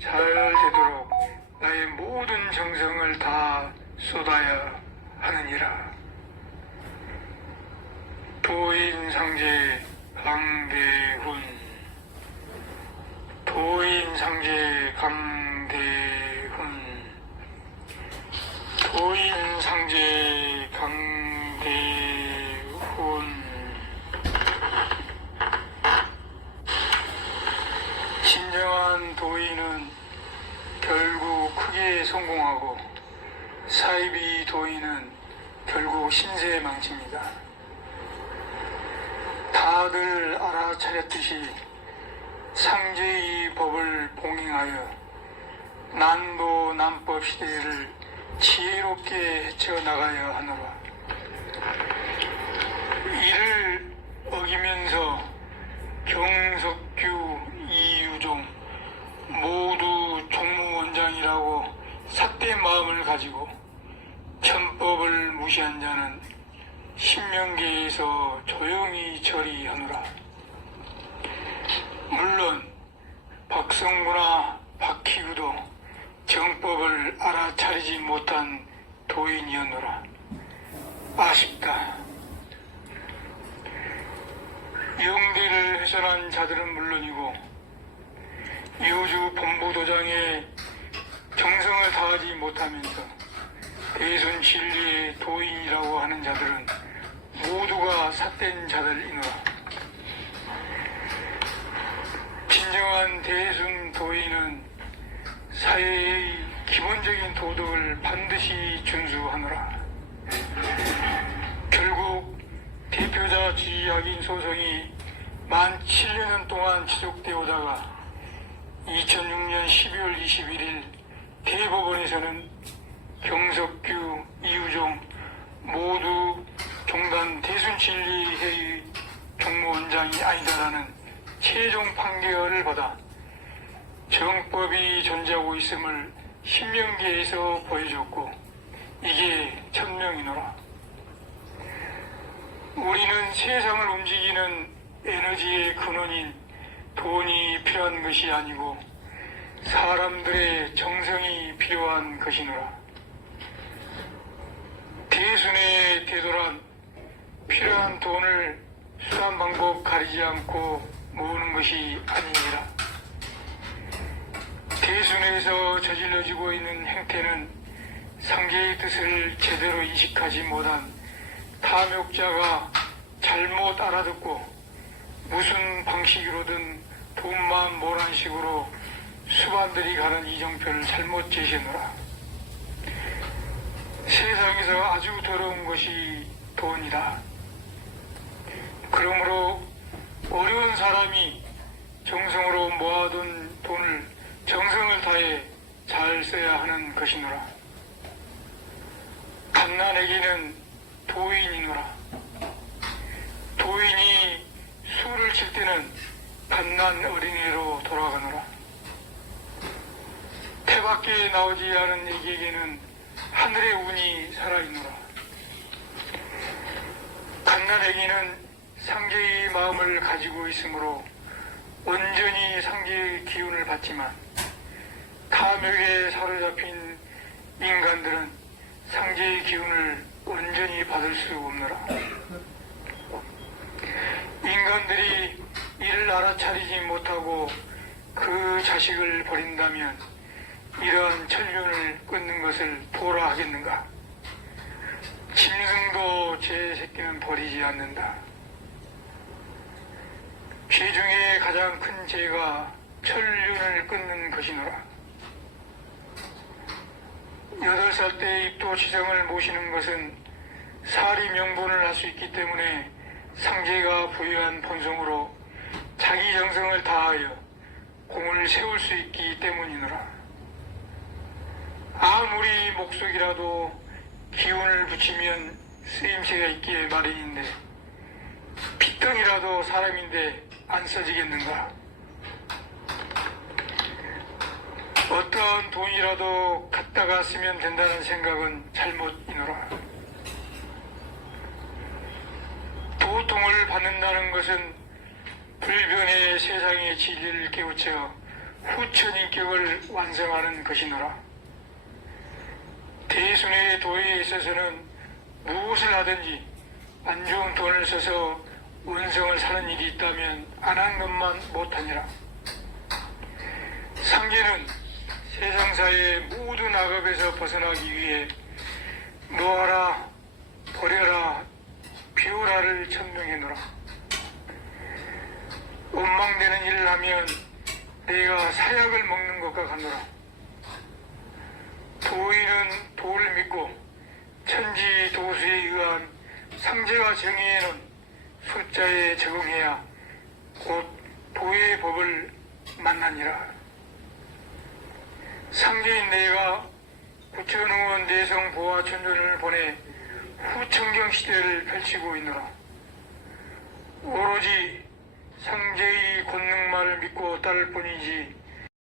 잘 되도록 나의 모든 정성을 다 쏟아야 하느니라. 도인상제 강대훈 도인상제 강대훈 도인상제 강대훈 진정 한 도인은 결국 크게 성공하고 사이비 도인은 결국 신세에 망칩니다. 다들 알아차렸듯이 상제의 법을 봉행하여 난도 난법 시대를 지혜롭게 헤쳐나가야 하노라. 이를 어기면서 경석규, 이유종 모두 종무원장이라고 삭된 마음을 가지고 천법을 무시한 자는 신명계에서 조용히 처리하노라. 물론 박성구나 박희구도 정법을 알아차리지 못한 도인이었노라. 아쉽다. 영대를 훼손한 자들은 물론이고 요주 본부도장에 정성을 다하지 못하면서 대순 진리의 도인이라고 하는 자들은 모두가 삿된 자들이노라. 진정한 대순 도인은 사회의 기본적인 도덕을 반드시 준수하노라. 결국 대표자 지휘학인 소송이 만 7년 동안 지속되어 오다가 2006년 12월 21일 대법원에서는 경석규, 이우종 모두 종단 대순진리회의 종무원장이 아니다라는 최종 판결을 받아 정법이 존재하고 있음을 신명기에서 보여줬고 이게 천명이노라. 우리는 세상을 움직이는 에너지의 근원인 돈이 필요한 것이 아니고 사람들의 정성이 필요한 것이노라. 대순에 되돌아 필요한 돈을 수단 방법 가리지 않고 모으는 것이 아니니라. 대순에서 저질러지고 있는 행태는 상계의 뜻을 제대로 인식하지 못한 탐욕자가 잘못 알아듣고 무슨 방식으로든 돈만 모란 식으로 수반들이 가는 이정표를 잘못 제시하노라. 세상에서 아주 더러운 것이 돈이다. 그러므로 어려운 사람이 정성으로 모아둔 돈을 정성을 다해 잘 써야 하는 것이노라. 갓난에게는 도인이노라. 도인이 술을 칠 때는 갓난 어린이로 돌아가노라. 태밖에 나오지 않은 애기에게는 하늘의 운이 살아있노라. 갓난 애기는 상제의 마음을 가지고 있으므로 온전히 상제의 기운을 받지만 탐욕에 사로잡힌 인간들은 상제의 기운을 온전히 받을 수 없노라. 인간들이 이를 알아차리지 못하고 그 자식을 버린다면 이러한 천륜을 끊는 것을 도라 하겠는가? 짐승도 제 새끼는 버리지 않는다. 죄 중에 가장 큰 죄가 천륜을 끊는 것이노라. 여덟 살 때 입도 지성을 모시는 것은 사리 명분을 할 수 있기 때문에 상제가 부여한 본성으로 자기 정성을 다하여 공을 세울 수 있기 때문이노라. 아무리 목속이라도 기운을 붙이면 쓰임새가 있기에 마련인데 핏덩이라도 사람인데 안 써지겠는가? 어떤 돈이라도 갖다가 쓰면 된다는 생각은 잘못이노라. 도통을 받는다는 것은 불변의 세상의 진리를 깨우쳐 후천인격을 완성하는 것이노라. 대순의 도에 있어서는 무엇을 하든지 안 좋은 돈을 써서 원성을 사는 일이 있다면 안 한 것만 못하니라. 상계는 세상사의 모든 악업에서 벗어나기 위해 놓아라, 버려라, 비우라를 천명해놓으라. 원망되는 일을 하면 내가 사약을 먹는 것과 같노라. 도인은 도를 믿고 천지 도수에 의한 상제가 정의해놓은 숫자에 적응해야 곧 도의 법을 만나니라. 상제인 내가 구천의원 내성 보아 천전을 보내 후천경 시대를 펼치고 있노라. 오로지 상제의 권능만을 믿고 따를 뿐이지